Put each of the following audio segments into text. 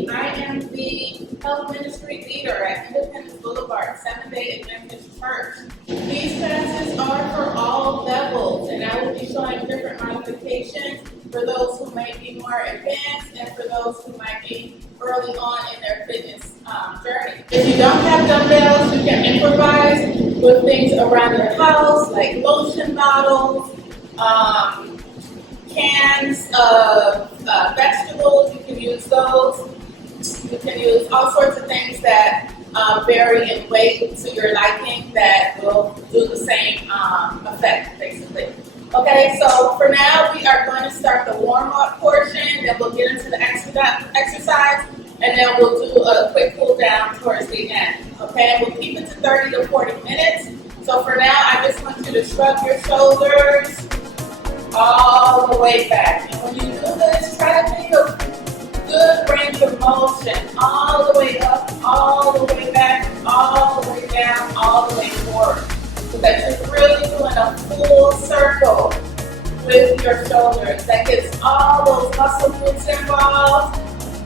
Lee. I am the Health Ministry Leader at Independence Boulevard, 7-Day Adventist Church. These classes are for all levels, and I will be showing different modifications for those who may be more advanced and for those who might be early on in their fitness journey. If you don't have dumbbells, you can improvise with things around your house, like lotion bottles, cans of vegetables. You can use those. You can use all sorts of things that vary in weight to your liking that will do the same effect, basically. Okay, so for now, we are going to start the warm-up portion, then we'll get into the exercise, and then we'll do a quick cool down towards the end. Okay, we'll keep it to 30 to 40 minutes. So for now, I just want you to shrug your shoulders all the way back. And when you do this, try to think of good range of motion, all the way up, all the way back, all the way down, all the way forward. So that you're really doing a full circle with your shoulders. That gets all those muscle groups involved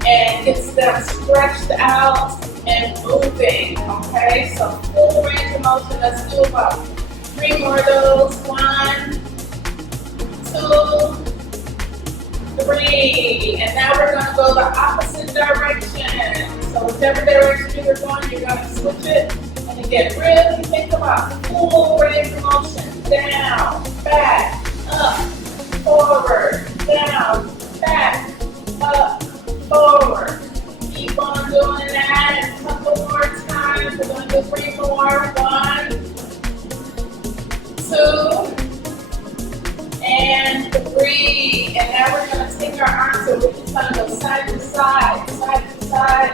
and gets them stretched out and moving. Okay, so full range of motion. Let's do about 3 more of those. 1, 2, 3. And now we're going to go the opposite direction. So whichever direction you're going, you're going to switch it. And again, really think about full range of motion. Down, back, up, forward, down, back, up, forward. Keep on doing that a couple more times. We're going to do 3 more. 1, 2, and 3. And now we're going to take our arms and we're just going to go side to side, side to side.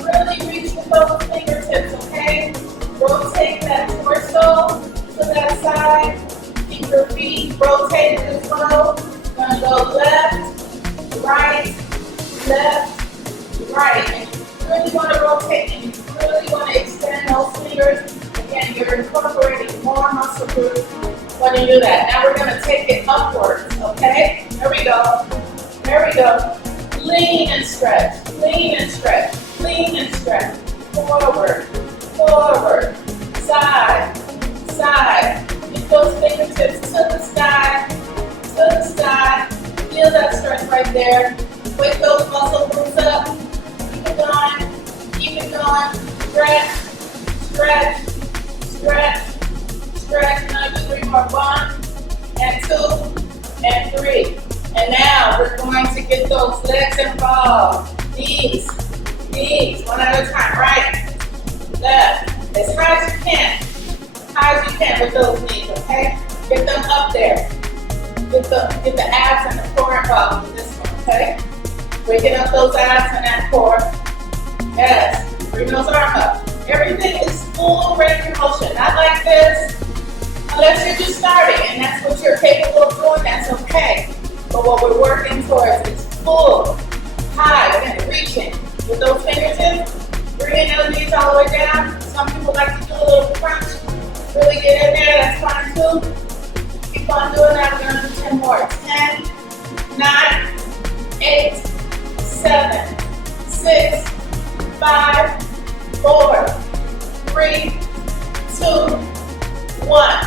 Really reach with those fingertips, okay? Rotate that torso to that side. Keep your feet rotated as well. We're going to go left, right, and you really want to rotate and you really want to extend those fingers. Again, you're incorporating more muscle groups when you do that. Now we're going to take it upwards, okay? There we go. There we go. Lean and stretch, lean and stretch, lean and stretch. Forward, forward, side, side. Get those fingertips to the sky, to the sky. Feel that stretch right there. Wake those muscle groups up. Keep it going, keep it going. Stretch, stretch, stretch, stretch. Now do 3 more. 1, and 2, and 3. And now we're going to get those legs involved. Knees, one at a time. Right, left, as high as you can. As high as you can with those knees, okay? Get them up there. Get the abs and the core involved with this one, okay? Waking up those abs and that core. Yes, bring those arms up. Everything is full range of motion. Not like this, unless you're just starting, and that's what you're capable of doing, that's okay. But what we're working towards is full, high, again, reaching with those fingertips, bringing those knees all the way down. Some people like to do a little crunch, really get in there, that's fine too. Keep on doing that, we're gonna do 10 more. 10, 9, 8, 7, 6, 5, 4, 3, 2, 1.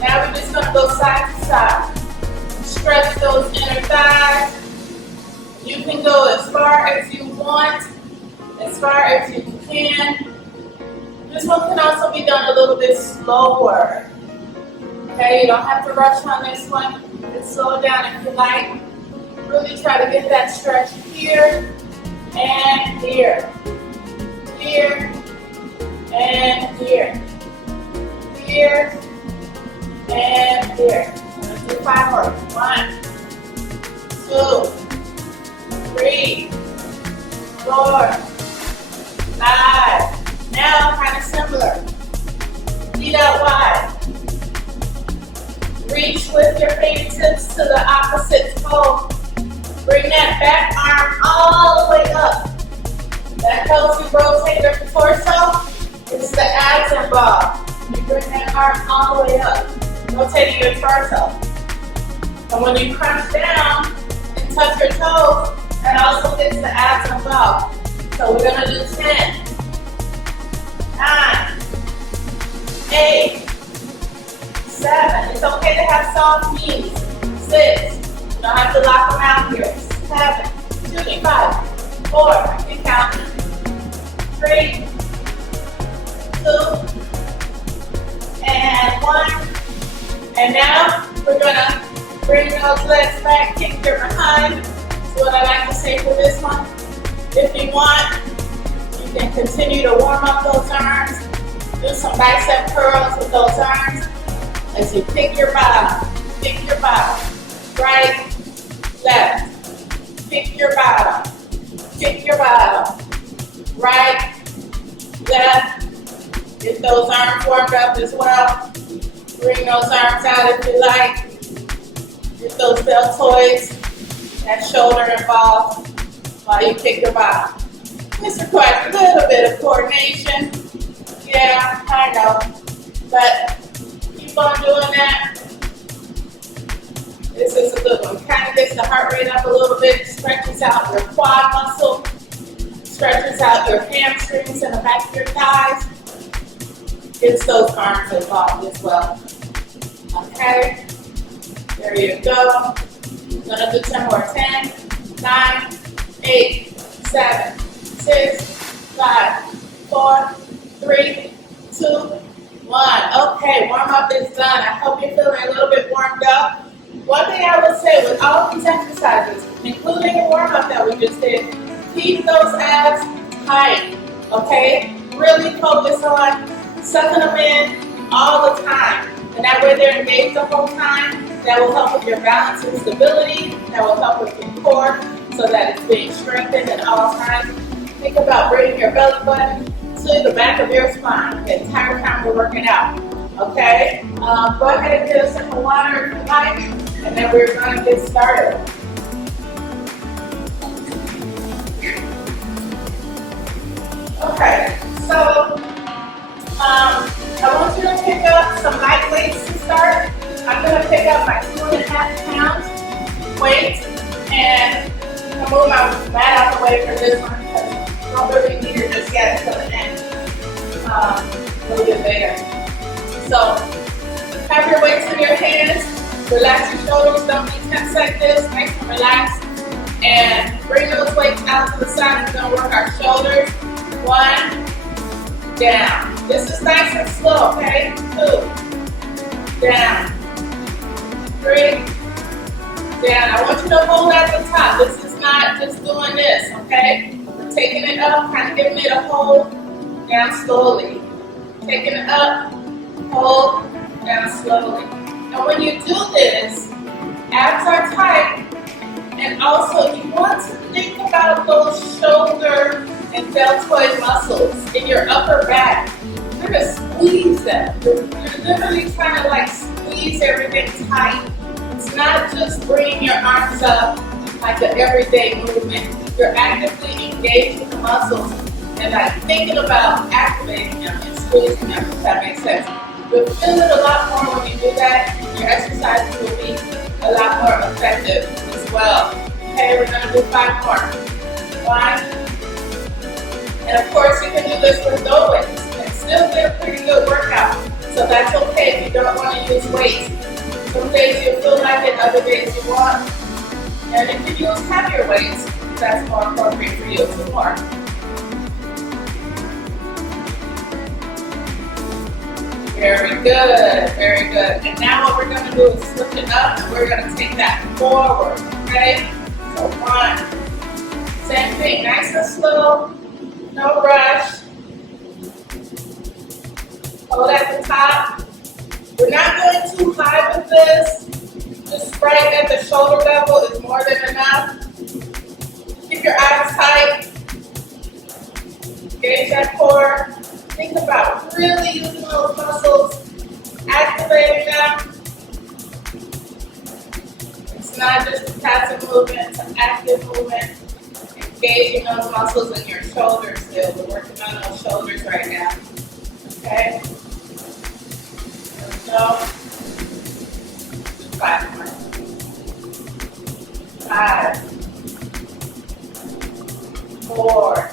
Now we're just gonna go side to side. Stretch those inner thighs. You can go as far as you want, as far as you can. This one can also be done a little bit slower. Okay, you don't have to rush on this one. Just slow it down if you like. Really try to get that stretch here and here. Here and here. Here and here. Let's do 5 more. 1, 2, 3, 4, 5. Now kind of similar. Feet out wide. Reach with your fingertips to the opposite toe. Bring that back arm all the way up. That helps you rotate your torso. It's the abs involved. You bring that arm all the way up, rotating your torso. And when you crunch down and touch your toes, that also gets the abs involved. off. So we're gonna do 10, 9, 8, 7. It's okay to have soft knees. 6. You don't have to lock them out here. 7, 2, 5, 4. Keep counting. 3, 2, and 1. And now we're gonna bring those legs back, kick your behind. That's what I like to say for this one. If you want, you can continue to warm up those arms. Do some bicep curls with those arms as you pick your bottom. Pick your bottom. Right, left. Pick your bottom. Pick your bottom. Right, left. Get those arms warmed up as well. Bring those arms out if you like. Get those deltoids, that shoulder involved while you kick your bottom. This requires a little bit of coordination. Yeah, I know. But keep on doing that. This is a good one. Kind of gets the heart rate up a little bit, stretches out your quad muscle, stretches out your hamstrings and the back of your thighs. Gets those arms involved as well. Okay, there you go. We're gonna do 10 more. 10, 9, 8, 7, 6, 5, 4, 3, 2, 1. Okay, warm up is done. I hope you're feeling a little bit warmed up. One thing I would say with all these exercises, including the warm up that we just did, keep those abs tight. Okay, really focus on sucking them in all the time. And that way they're engaged the whole time. That will help with your balance and stability. That will help with your core so that it's being strengthened at all times. Think about bringing your belly button to the back of your spine the entire time we're working out. Okay? Go ahead and get a sip of water if you like, and then we're going to get started. Okay, so I want you to pick up some light weights to start. I'm going to pick up my 2.5 pounds weight, and I'm going to move my mat out the way for this one because I don't really need to just get until the end, a little bit later. So have your weights in your hands, relax your shoulders, don't be tense like this, nice and relaxed, and bring those weights out to the side. We're going to work our shoulders. 1, down. This is nice and slow, okay? 2, down. 3, down. I want you to hold at the top. This is not just doing this, okay? We're taking it up, kind of giving it a hold, down slowly. Taking it up, hold, down slowly. And when you do this, abs are tight, and also you want to think about those shoulder and deltoid muscles in your upper back. You're going to squeeze them. You're literally trying to like squeeze everything tight. It's not just bringing your arms up like an everyday movement. You're actively engaging the muscles and like thinking about activating them and squeezing them, if that makes sense. You'll feel it a lot more when you do that. Your exercises will be a lot more effective as well. Okay, we're going to do 5 more. 1. And of course, you can do this with no weights and still get a pretty good workout. So that's okay if you don't want to use weights. Some days you feel like it, other days you want. And if you use heavier weights, that's more appropriate for you. 2 more. Very good, very good. And now what we're going to do is switch it up and we're going to take that forward, okay? So 1. Same thing, nice and slow. No rush. Hold at the top. We're not going too high with this. Just right at the shoulder level is more than enough. Keep your eyes tight. Engage that core. Think about really using those muscles, activating them. It's not just a passive movement, it's an active movement. Engaging those muscles in your shoulders still. We're working on those shoulders right now. Okay? There we go. 5 more. 5. 4,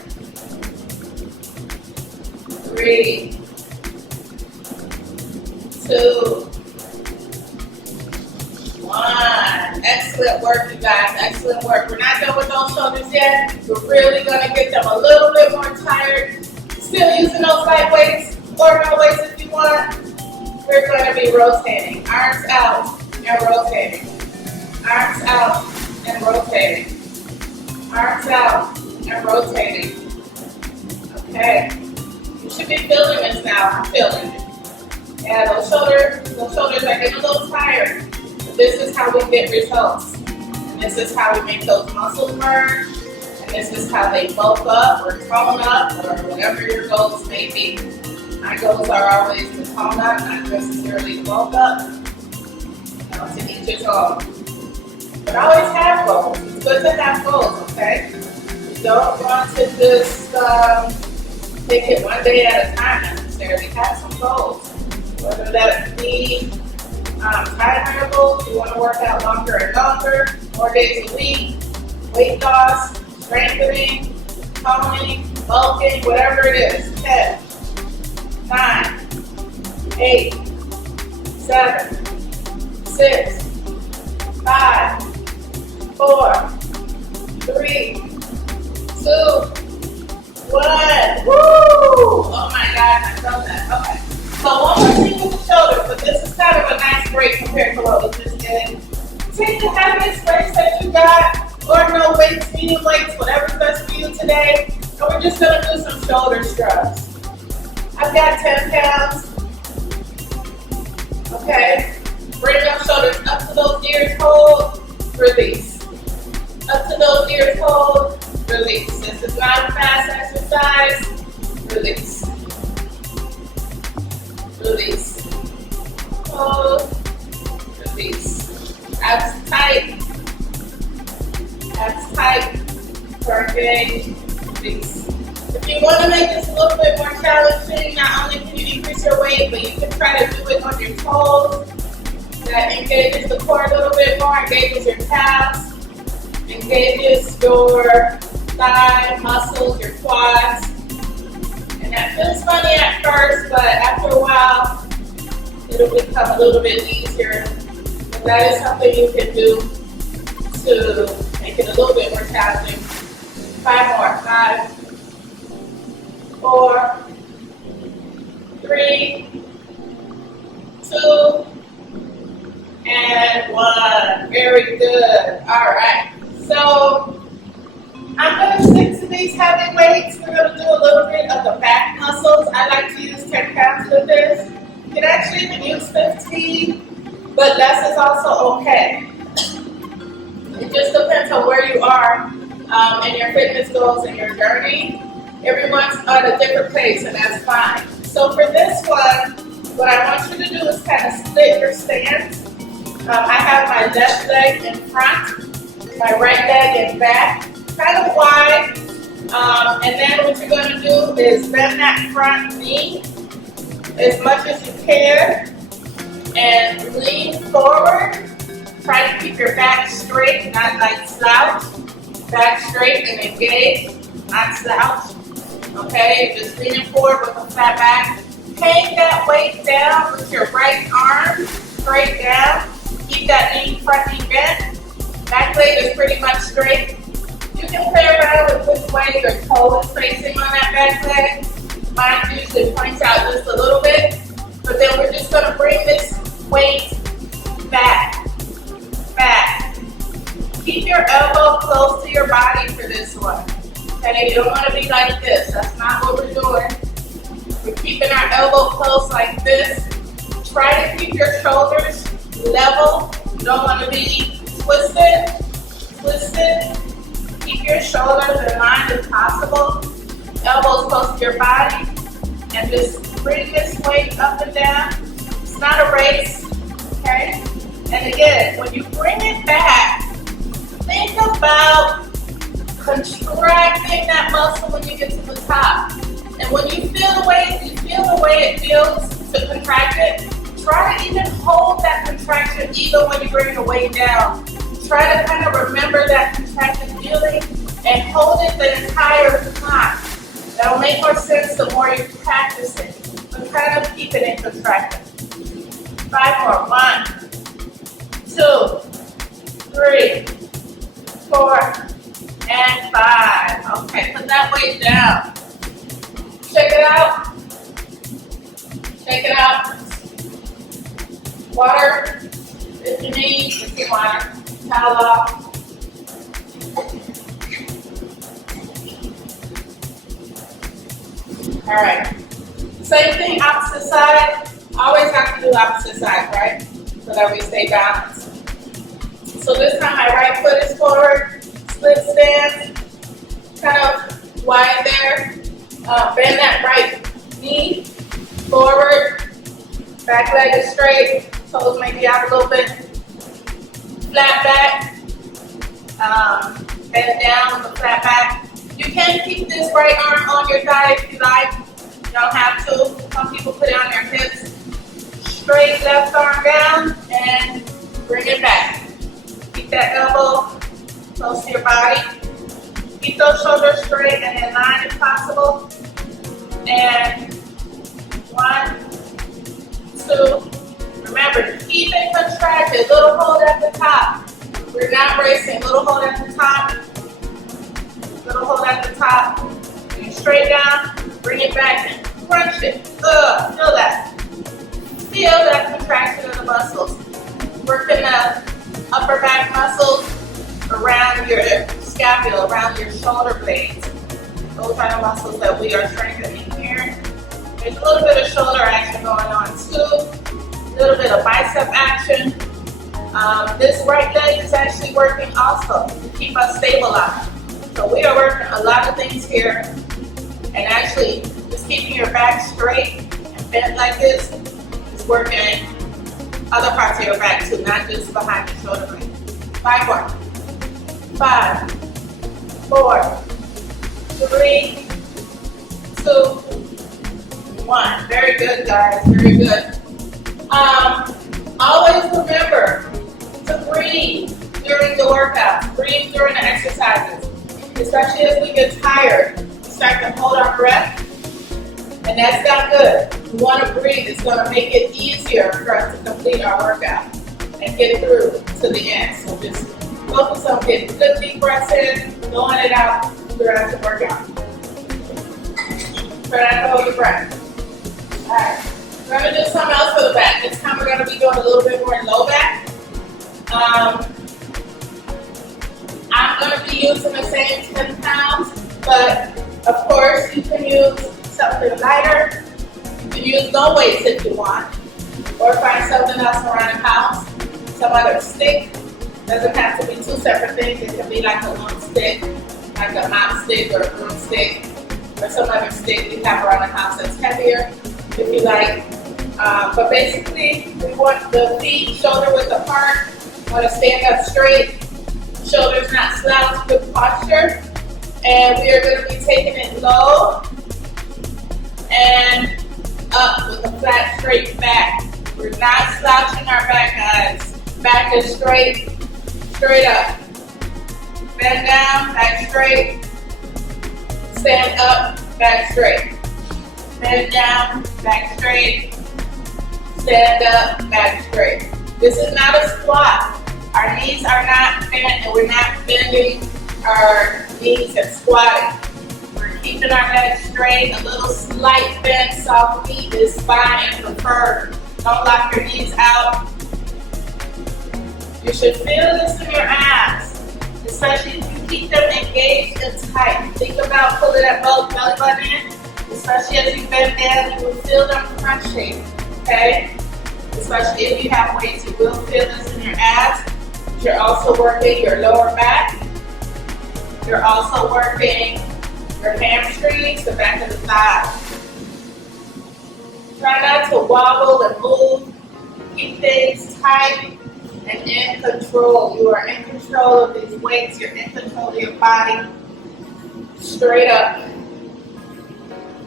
3, 2, 1. Excellent work, you guys. Excellent work. We're not done with those shoulders yet. We're really going to get them a little bit more tired. Still using those light weights or no weights if you want. We're going to be rotating. Arms out and rotating. Arms out and rotating. Arms out and rotating. Okay. You should be feeling this now. I'm feeling it. Yeah, those shoulders are getting a little tired. But this is how we get results. And this is how we make those muscles burn. And this is how they bulk up or tone up or whatever your goals may be. My goals are always to tone up, not necessarily bulk up. You know, to each his own. But always have goals. It's good to have goals, okay? You don't want to just take it one day at a time necessarily. Have some goals. Whether that be time intervals, you want to work out longer and longer, more days a week, weight loss, strengthening, toning, bulking, whatever it is. 10, 9, 8, 7, 6, 5, 4, 3, 2, 1. Woo! Oh my God, I felt that. Okay. So one more thing with the shoulders, but this is kind of a nice break compared to what we just did. Take the heaviest weights that you got, or no weights, medium weights, whatever's best for you today, and we're just going to do some shoulder scrubs. I've got 10 pounds. Okay. Bring those shoulders up to those ears, hold, release. Up to those ears, hold, release. This is not a fast exercise. Release. Release. Hold. Release. Abs tight. Abs tight. Perfect. Release. If you want to make this a little bit more challenging, not only can you increase your weight, but you can try to do it on your toes. That engages the core a little bit more, engages your calves, engages your thigh muscles, your quads. And that feels funny at first, but after a while, it'll become a little bit easier. And that is something you can do to make it a little bit more challenging. 5 more. 5, 4, 3, 2, and 1. Very good. All right. So I'm going to stick to these heavy weights. We're going to do a little bit of the back muscles. I like to use 10 pounds with this. You can actually even use 15, but less is also okay. It just depends on where you are in your fitness goals and your journey. Everyone's at a different pace, and that's fine. So for this one, what I want you to do is kind of split your stance. I have my left leg in front, my right leg in back, kind of wide. And then what you're going to do is bend that front knee as much as you can and lean forward. Try to keep your back straight, not like slouch. Back straight and engage, not slouch. Okay, just leaning forward with a flat back. Hang that weight down with your right arm straight down. Keep that knee, front knee bent. Back leg is pretty much straight. You can play around with which way your toe is facing on that back leg. Mine usually points out just a little bit. But then we're just going to bring this weight back, back. Keep your elbow close to your body for this one. Okay, you don't want to be like this. That's not what we're doing. We're keeping our elbow close like this. Try to keep your shoulders level. You don't want to be twisted. Keep your shoulders in line as possible. Elbows close to your body. And just bring this weight up and down. It's not a race, okay? And again, when you bring it back, think about contracting that muscle when you get to the top. And when you feel the way it feels to contract it, try to even hold that contraction even when you bring the weight down. Try to kind of remember that contracted feeling and hold it the entire time. That'll make more sense the more you practice it. But kind of keep it in contraction. 5 more. 1, 2, 3, 4, and 5. Okay, put that weight down. Check it out. Check it out. Water, if you need, get some water. Towel off. All right. Same thing, opposite side. Always have to do opposite side, right? So that we stay balanced. So this time my right foot is forward, split stance, kind of wide there. Bend that right knee forward, back leg is straight, toes may be out a little bit. Flat back, bend down with the flat back. You can keep this right arm on your thigh if you like. You don't have to. Some people put it on their hips. Straight left arm down and bring it back. Keep that elbow close to your body. Keep those shoulders straight and in line if possible. And 1, 2. Remember, keep it contracted. Little hold at the top. We're not racing. Little hold at the top. Little hold at the top. Bring it straight down. Bring it back and crunch it. Feel that. Feel that contraction of the muscles. Working the upper back muscles around your scapula, around your shoulder blades. Those are the muscles that we are strengthening here. There's a little bit of shoulder action going on too. A little bit of bicep action. This right leg is actually working also to keep us stabilized. So we are working a lot of things here. And actually, just keeping your back straight and bent like this is working other parts of your back too, not just behind your shoulder blade. 5 more. 5, 4, 3, 2, 1. Very good, guys. Very good. Always remember to breathe during the workouts. Breathe during the exercises. Especially as we get tired, we start to hold our breath. And that's not good. We want to breathe. It's going to make it easier for us to complete our workout and get through to the end. So just focus on getting good deep breaths in, blowing it out throughout the workout. Try not to hold your breath. All right. We're going to do something else for the back. This time we're going to be doing a little bit more low back. I'm going to be using the same 10 pounds, but of course you can use something lighter. You can use no weights if you want, or find something else around the house. Some other stick. Doesn't have to be 2 separate things. It can be like a long stick, like a mop stick or a broomstick, or some other stick you have around the house that's heavier, if you like. But basically, we want the feet shoulder width apart. We want to stand up straight, shoulders not slouched, good posture. And we are going to be taking it low and up with a flat, straight back. We're not slouching our back, guys. Back is straight, straight up. Bend down, back straight. Stand up, back straight. Bend down, back straight. Stand up, back straight. This is not a squat. Our knees are not bent and we're not bending our knees and squatting. We're keeping our legs straight. A little slight bend, soft knee is fine and preferred. Don't lock your knees out. You should feel this in your abs, especially if you keep them engaged and tight. Think about pulling that belly button in, especially as you bend down, you will feel them crunching, okay? Especially if you have weights, you will feel this in your abs. You're also working your lower back. You're also working your hamstrings, the back of the thigh. Try not to wobble and move. Keep things tight and in control. You are in control of these weights. You're in control of your body. Straight up.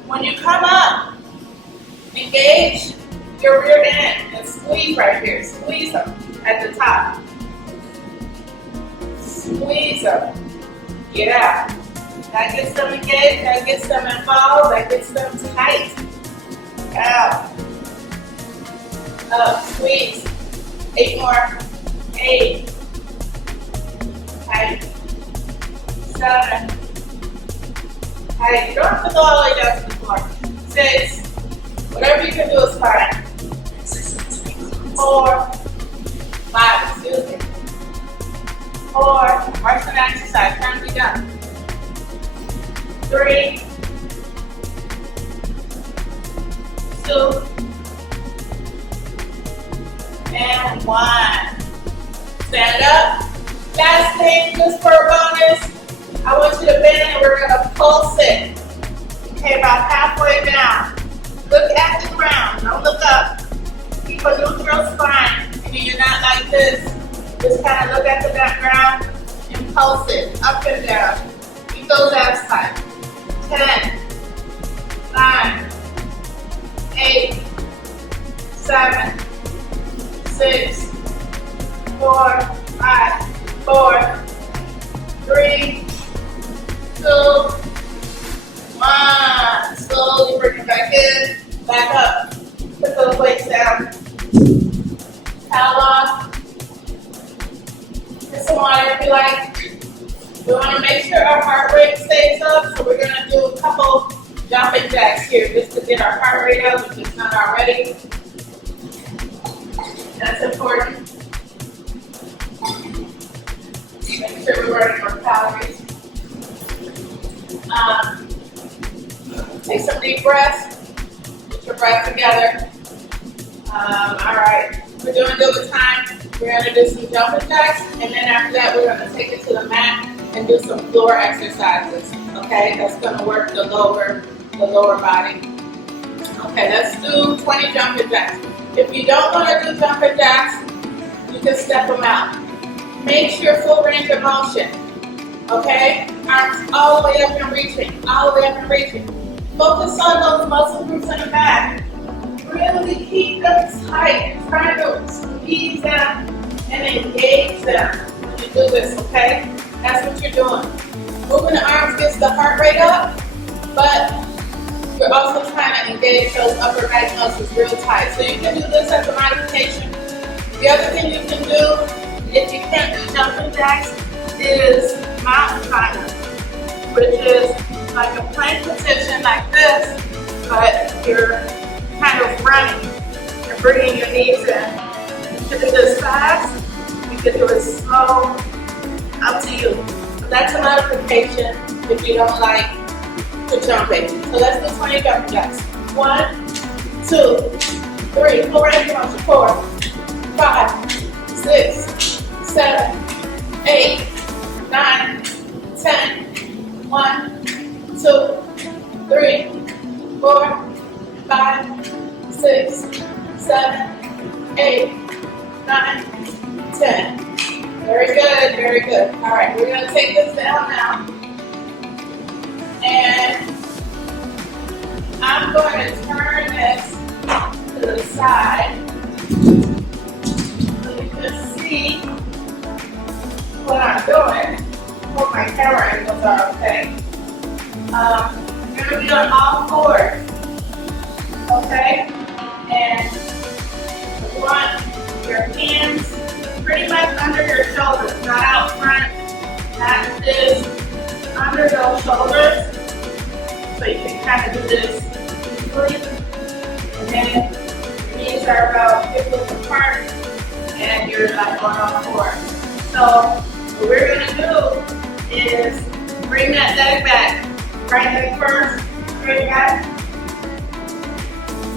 When you come up, engage your rear end and squeeze right here. Squeeze them at the top. Squeeze them. Get out. That gets them engaged, that gets them involved, that gets them tight. Out. Up, squeeze. 8 more. 8. Tight. 7. Tight. You don't have to go all the way down to the floor. 6. Whatever you can do is fine. 4. 5. Excuse me. 4. March an exercise. Time to be done. 3. 2. And 1. Stand up. Last thing, just for a bonus, I want you to bend and we're going to pulse it. Okay, about halfway down. Look at the ground. Don't look up. Keep a neutral spine. And you're not like this. Just kind of look at the background and pulse it up and down. Keep those abs tight. 10, 9, 8, 7, 6, 4, 5, 4, 3, 2, 1. Slowly bring it back in, back up. Put those weights down. Towel off. Get some water if you like. We want to make sure our heart rate stays up, so we're going to do a couple jumping jacks here just to get our heart rate up if it's not already. That's important. Make sure we're burning more calories. Take some deep breaths. Get your breath together. All right. We're doing good with time. We're going to do some jumping jacks, and then after that, we're going to take it to the mat and do some floor exercises. Okay, that's going to work the lower body. Okay, let's do 20 jumping jacks. If you don't want to do jumping jacks, you can step them out. Make sure full range of motion. Okay, arms all the way up and reaching, all the way up and reaching. Focus on those muscle groups in the back. Really keep them tight. Try to squeeze them and engage them when you do this, okay? That's what you're doing. Moving the arms gets the heart rate up, but you're also trying to engage those upper back muscles real tight. So you can do this as a modification. The other thing you can do, if you can't do jumping jacks, is mountain climbers, which is like a plank position like this, but you're kind of running. You're bringing your knees in. You can do this fast, you can do it slow, up to you. So that's a modification if you don't like to jumping. So let's do 20 jumping jacks. 1, 2, 3, full range of motion. 4, 5, 6, 7, 8, 9, 10, 1, 2, 3, 4, 5, 6, 7, 8, 9, 10. Very good, very good. All right, we're going to take this down now. And I'm going to turn this to the side so you can see what I'm doing. Hope my camera angles are okay. You're going to be on all fours. Okay? And you want your hands pretty much under your shoulders, not out front. That is under those shoulders. So you can kind of do this easily. And then your knees are about hip width apart and you're like on all fours. So what we're going to do is bring that leg back. Right leg first, straight back.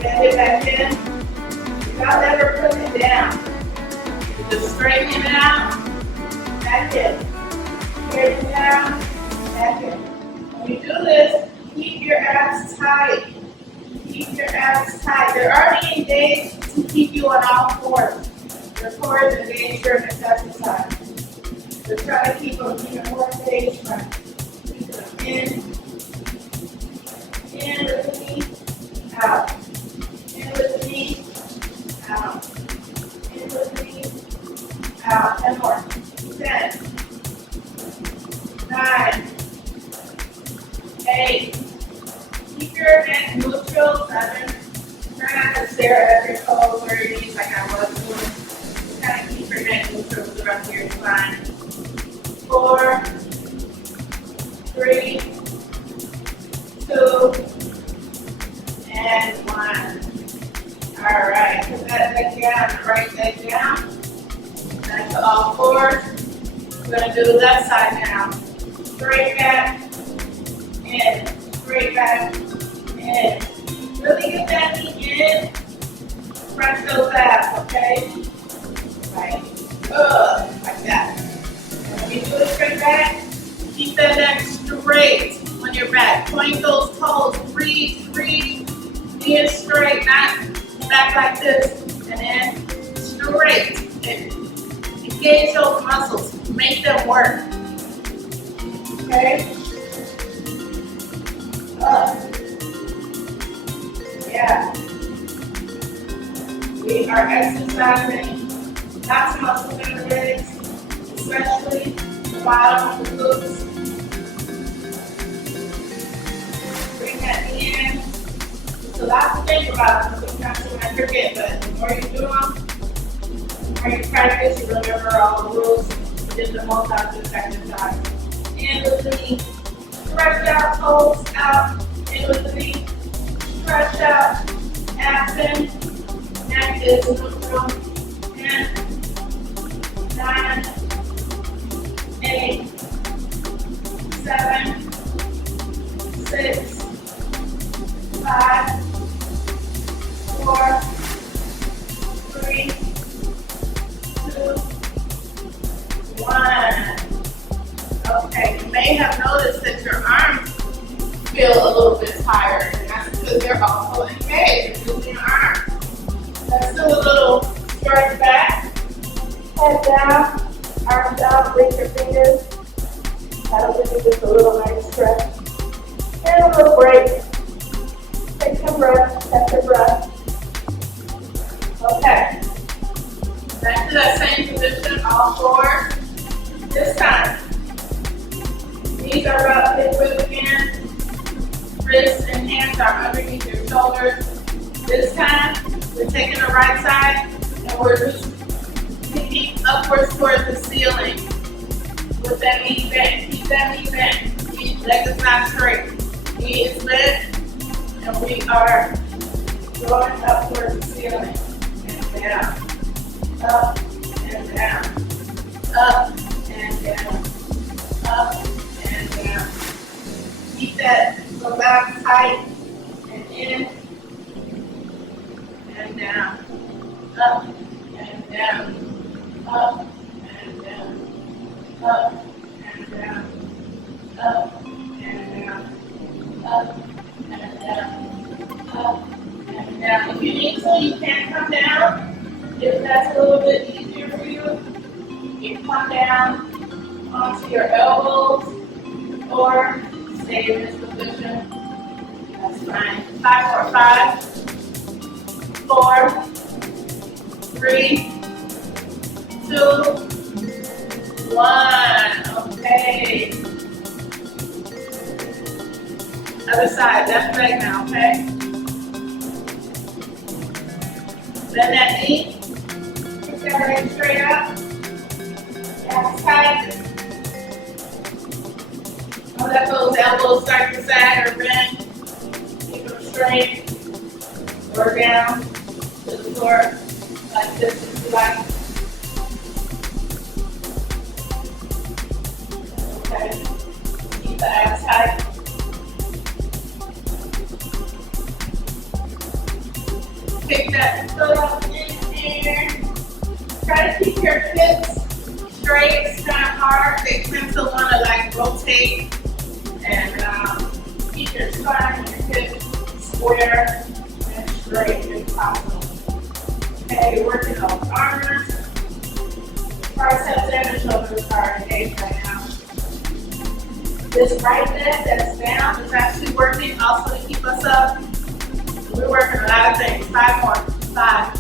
Get it back in. Without ever putting it down. Just straighten it out. Back in. Straighten it out. Back in. When you do this, keep your abs tight. Keep your abs tight. They're already engaged to keep you on all fours. Your core is engaged during this exercise. So try to keep them even more engaged. Keep them in with the knee, out. In with the knee, out. In with the knee, out. And more. 10, 9, 9, 8. Keep your neck neutral. 7. Try not to stare at your toes or your knees like I was doing. Kind of keep your neck neutral for the rest of your spine. 4, 3, 2, and 1. All right, put that leg down, right leg down. Back to all fours. We're going to do the left side now. Straight back, in, straight back, in. Really get that knee in. Press those abs, okay? Right. Like that. And when you do it straight back, keep that neck straight on your back. Point those toes. Breathe. Being straight, not back like this. And then straight. And engage those muscles. Make them work. Okay? Up. Yeah. We are exercising lots of muscles in the legs, especially the bottom of the glutes. Bring that in. It's a lot to think about because sometimes you might forget, but the more you do them, the more you practice, you remember all the rules. You did the most out of this exercise. In with the knee. Stretch out, toes out. In with the knee. Stretch out. Abs in. Neck is neutral. 10, 9, 8, 7, 6, 5, 4, 3, 2, 1. Okay, you may have noticed that your arms feel a little bit tired, and that's because they're also engaged. You're using your arms. Let's do a little stretch back, head down, arms out, lift your fingers. That'll give you just a little nice stretch. And a little break. Take some breath, catch your breath. Okay. Back to that same position, all fours. This time, knees are up, hip width again. Wrists and hands are underneath your shoulders. This time, we're taking the right side and we're just kicking upwards towards the ceiling with that knee bent. Keep that knee bent. Knee, leg is not straight. Knee is bent, and we are going up towards the ceiling and down, up and down, up and down, up and down. Keep that low back tight and in and down, up and down, up and down, up and down, up and down, up and down, up and down. If you need to, you can come down. If that's a little bit easier for you, you can come down onto your elbows or stay in this position. That's fine. 5 for 5. 4, 3, 2, 1. Okay. Other side, left leg now, okay? Bend that knee. Keep that leg straight up. Abs tight. Don't let those elbows start to sag or bend. Keep them straight. Or down to the floor like this if you like. Okay. Keep the abs tight. Pick that foot up in there. Try to keep your hips straight. It's kind of hard. They tend to want to like rotate and keep your spine and your hips square and straight if possible. Okay, you're working those arms. Triceps and the shoulders are engaged right now. This right leg that's down is actually working also to keep us up. We're working a lot of things. 5 more. 5,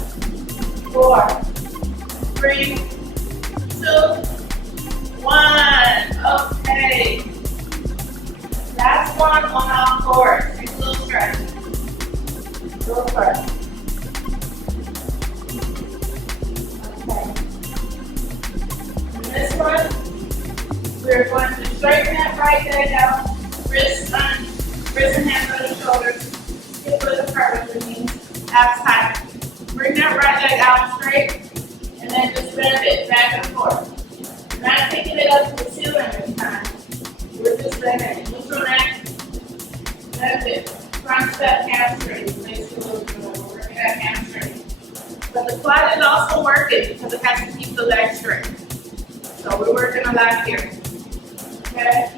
4, 3, 2, 1. Okay. one on all fours. Take a little stretch. A little stretch. Okay. And this one, we're going to straighten that right leg out. Wrist and hands on the shoulders. Hip width apart with your knees. Abs tight. Bring that right leg out straight, and then just bend it back and forth. We're not taking it up to the ceiling this time. We're just bending it. Neutral neck. That's it. Front step hamstrings. Makes it a little bit more. We're working that hamstring. But the quad is also working because it has to keep the leg straight. So we're working on that here. Okay?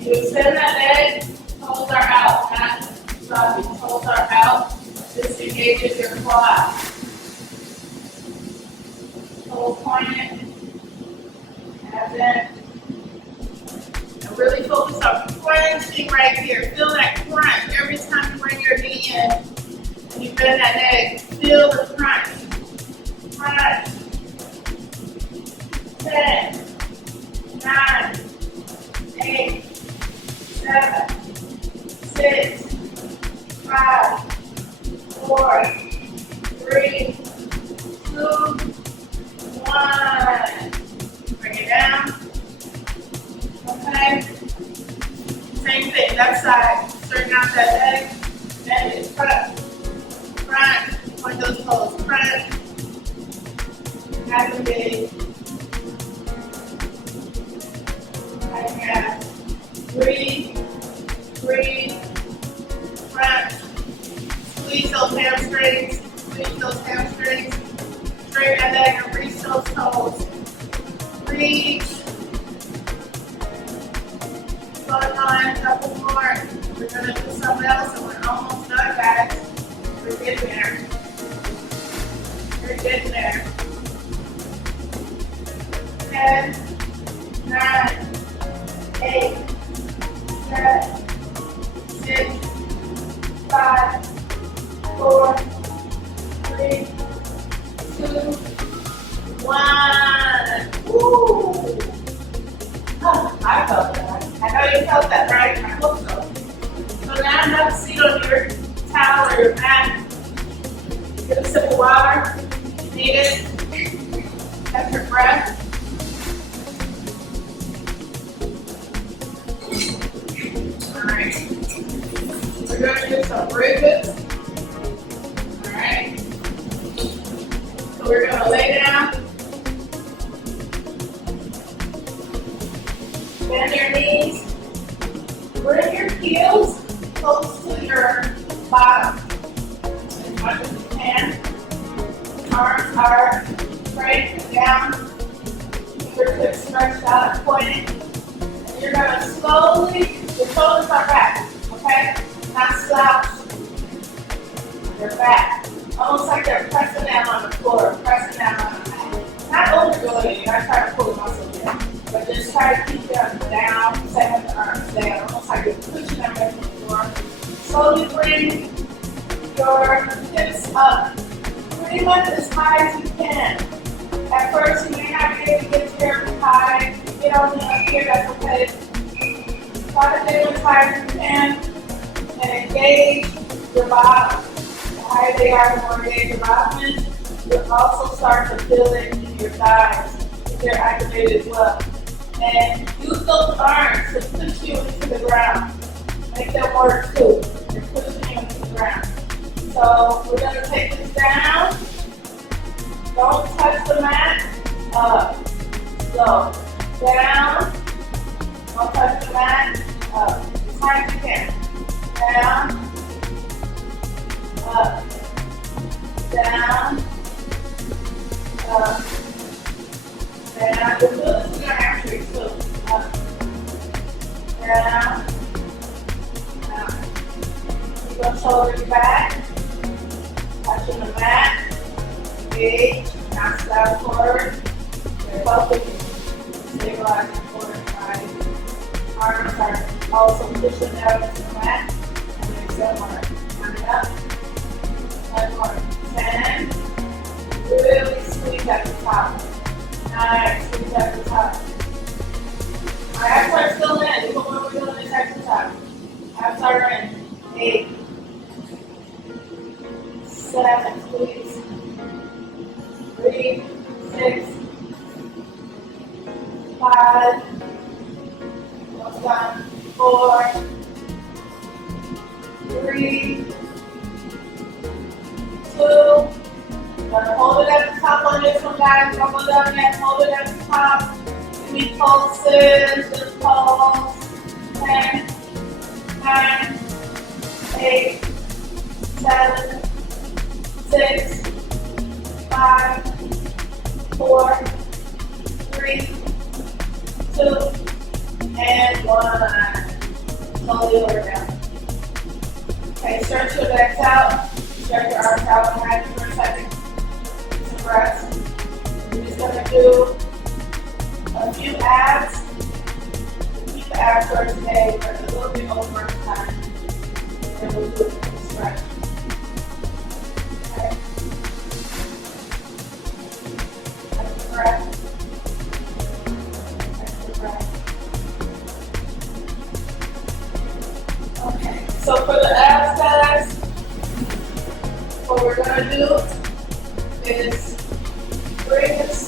You extend that leg, toes are out, not sloppy. Toes are out. This engages your quad. Toes pointed. And then really focus on crunching right here. Feel that crunch every time you bring your knee in and you bend that leg. Feel the crunch. Crunch. 10, 9, 8, 7, 6, 5, 4, 3, 2, 1. Bring it down. Okay. Same thing, left side. Straighten out that leg. Bend it. Front. Front. Point those toes. Front. Activate. And breathe. Breathe. Front. Squeeze those hamstrings. Squeeze those hamstrings. Straighten that leg and reach those toes. Reach. One on, couple more. We're going to do something else and we're almost done, guys. We're getting there. We're getting there. 10, 9, 8, 7, 6, 5, 4, 3, 2, 1. Woo! Oh, I felt that. I know you felt that, right? I hope so. So now have a seat on your towel or your mat. Get a sip of water. Need it. Catch your breath. Alright. We're going to do some bridges. Alright. So we're going to lay down. Bend your knees. Bring your heels close to your bottom as much as you can. Arms are straight and down. Fingertips stretched out and pointing. And you're going to slowly, your shoulders are back, okay? Not slouch. They're back. Almost like they're pressing down on the floor, pressing down on the mat. Not overdoing it. I try to pull the muscles in. But just try to keep them down, same with the arms down, almost like you're pushing them away from the floor. Slowly bring your hips up, pretty much as high as you can. At first, you may not be able to get very high. If you get on up here, that's okay. Try to get as high as you can and engage your bottom. The higher they are, the more engaged your bottom is. You'll also start to feel it in your thighs if they're activated as well. And use those arms to push you into the ground. Make them work too. They're pushing you into the ground. So we're going to take this down. Don't touch the mat. Up. Slow. Down. Don't touch the mat. Up. As high as you can. Down. Up. Down. Up. Down. We'll do this with your hamstrings too. Up. Down. Down. Keep your shoulders back. Touching the mat. Engage. Now step forward. Very focused. Stabilize the forward side. Arms are also pushing down into the mat. And then exhale more. Count it up. 1 more. 10. Really squeeze at the top. Nice. Squeeze at the top. Alright, that's where it's still in. Even when we're doing this exercise. 7, squeeze. 3, 6, 5, almost done. 4, 3, 2. Gonna hold it at the top on this one, guys. Don't go down yet. Hold it at the top. Give me pulses. Just pulse. 10, 9, 8, 7, 6, 5, 4, 3, 2, and 1. Slowly lower down. Okay, stretch your legs out. Stretch your arms out behind you for a second. Some breaths. We're just going to do a few abs. Keep the abs for today, but a little bit over time. And we'll do a stretch. Okay. Extra breath. Extra breath. Okay, so for the abs, guys, what we're going to do is bring this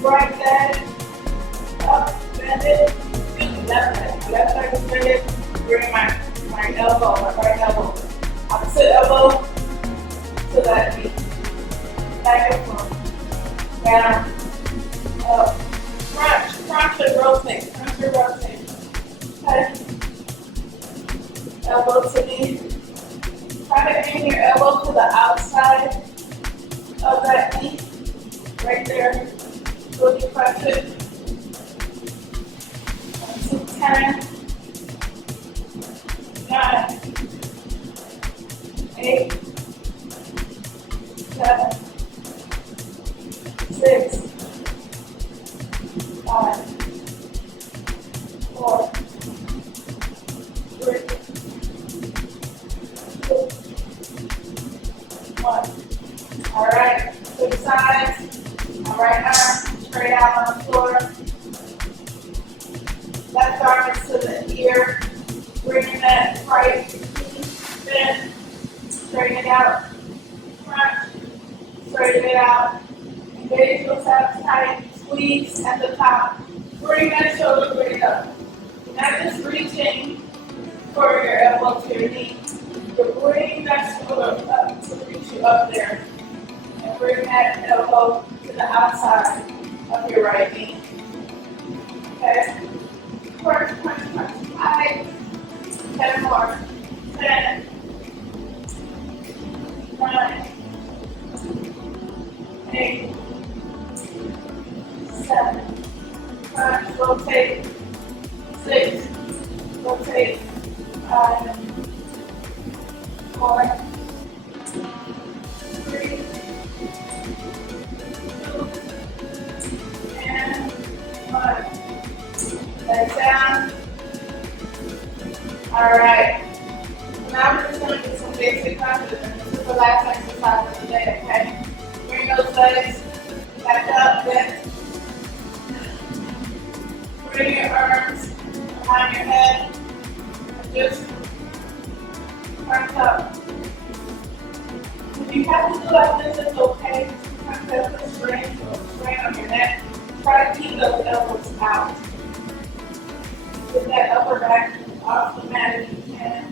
right leg up, bend it, left leg. Left leg is bended, bring my elbow, my right elbow, opposite elbow to that knee. Back and forth. Down, up, crunch and rotate, crunch and rotate. Okay. Elbow to knee. Try to bring your elbow to the outside of that knee. Right there. Really press it. 1, 2, 10. 9, 8, 7, 6, 5, 4, 3, 2, 1. All right, switch sides. My right arm straight out on the floor. Left arm is to the ear. Bringing that right knee bend. Straighten it out. Front. Straighten it out. Engage those abs tight. Squeeze at the top. Bring that shoulder blade up. You're not just reaching for your elbow to your knee. You're bringing that shoulder up to reach you up there. And bring that elbow to the outside of your right knee. Okay? Crunch, crunch, crunch. 5, 10 more. 10, 9, 8, 7. Crunch, rotate. 6, rotate. 5, 4, 3, 2, and 1. Legs down. All right. Now we're just going to do some basic crunches. This is the last exercise of the day, okay? Bring those legs back up, bend. Bring your arms behind your head. Just crunch up. If you have to do like this, it's okay. Crunch up, put a strain on your neck. Try to keep those elbows out. Get that upper back off the mat if you can.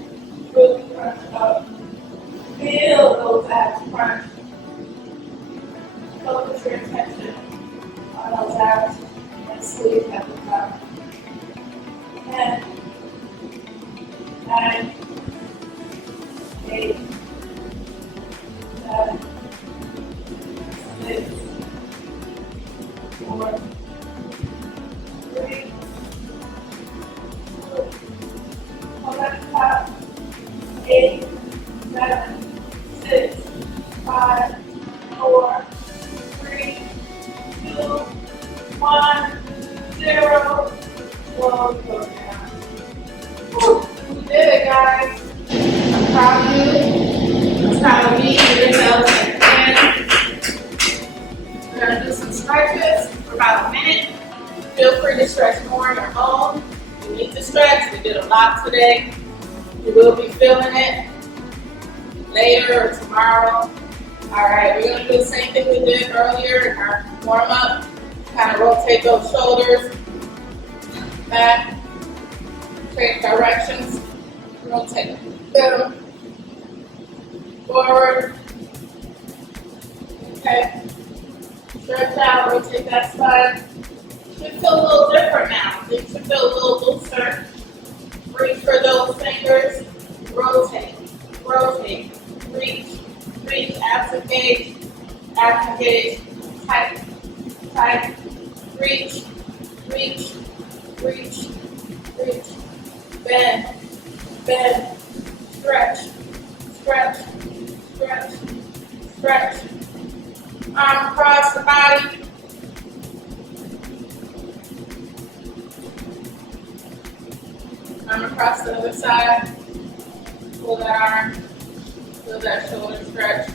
Really crunch up. Feel those abs crunch. Focus your attention on those abs and squeeze at the top. 10, 9, 8, 7, 6, 4, 3, 2, hold at the top. 8, 7, 6, 5, 4, 3, 2, 1, 0. Slowly go down. Whew, we did it, guys. I'm proud of you. I'm proud of me. You did that. We're going to do some stretches for about a minute. Feel free to stretch more on your own. You need to stretch. We did a lot today. You will be feeling it later or tomorrow. All right, we're gonna do the same thing we did earlier in our warm up. Kind of rotate those shoulders back, change directions, rotate them forward. Okay, stretch out, rotate that spine. Should feel a little different now. It should feel a little looser. Reach for those fingers. Rotate, rotate, reach, reach, abs engage, tight, tight, reach, reach, reach, reach, bend, bend, stretch, stretch, stretch, stretch. Arm across the body. Arm across the other side. Pull that arm. Feel that shoulder stretch.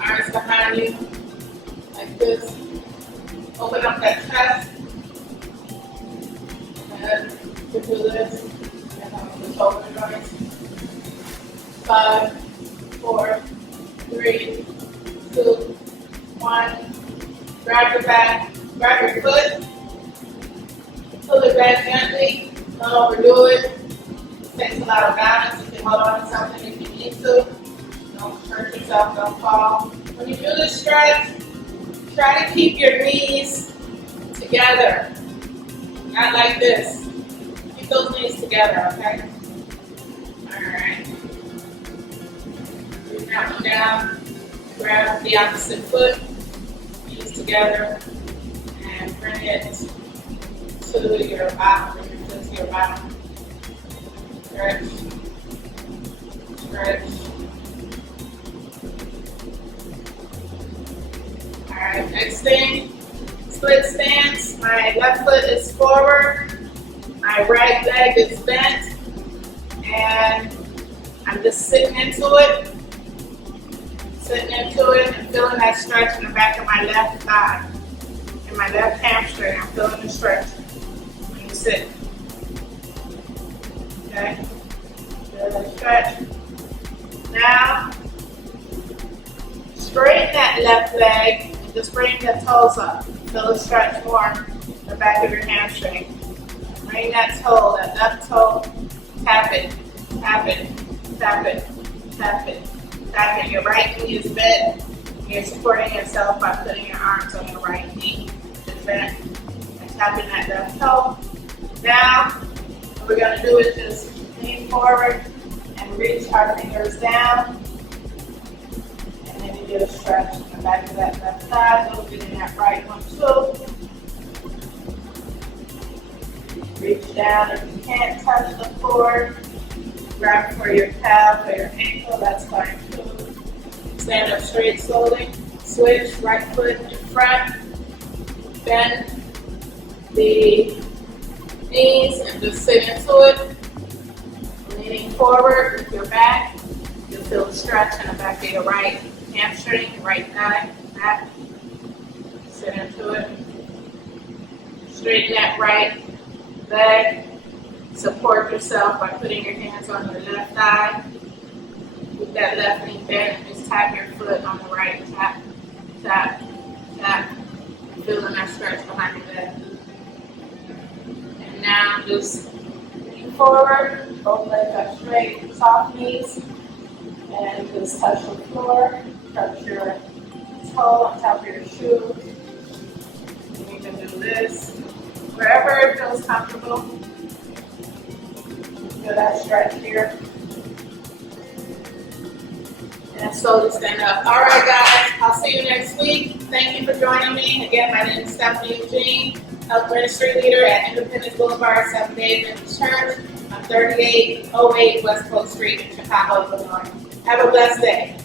Arms behind you. Like this. Open up that chest. And do this. And on the shoulder joints. 5, 4, 3, 2, 1. Grab your back. Grab your foot. Pull it back gently. Don't overdo it. It takes a lot of balance. You can hold on to something if you need to. Don't hurt yourself. Don't fall. When you do this stretch, try to keep your knees together. Not like this. Keep those knees together, okay? Alright. Bring that one down. Grab the opposite foot. Knees together. And bring it to your bottom. Bring it to your bottom. Stretch. Stretch. Alright, next thing, split stance. My left foot is forward, my right leg is bent, and I'm just sitting into it and feeling that stretch in the back of my left thigh. In my left hamstring, I'm feeling the stretch when you sit. Okay, feel that stretch. Now, straighten that left leg. Just bring the toes up. Feel the stretch more in the back of your hamstring. Bring that toe, that left toe, tap it, tap it, tap it, tap it, tap it. Your right knee is bent. You're supporting yourself by putting your arms on your right knee. Just bent and tapping that left toe. Now, what we're going to do is just lean forward and reach our fingers down. And then you get a stretch in the back of that left side. A little bit in that right one too. Reach down. If you can't touch the floor, grab for your calf or your ankle. That's fine too. Stand up straight slowly. Switch. Right foot in front. Bend the knees and just sit into it. Leaning forward with your back. You'll feel the stretch in the back of your right hamstring, right thigh, back. Sit into it. Straighten that right leg. Support yourself by putting your hands on your left thigh. With that left knee bent, just tap your foot on the right. Tap, tap, tap. Feeling that stretch behind your leg. And now just lean forward. Both legs are straight, soft knees. And just touch the floor. Touch your toe on top of your shoe. And you can do this wherever it feels comfortable. Feel that stretch here. And slowly stand up. All right, guys. I'll see you next week. Thank you for joining me. Again, my name is Stephanie Eugene, Health Ministry Leader at Independence Boulevard, Seventh Day Adventist Church on 3808 West Coast Street in Chicago, Illinois. Have a blessed day.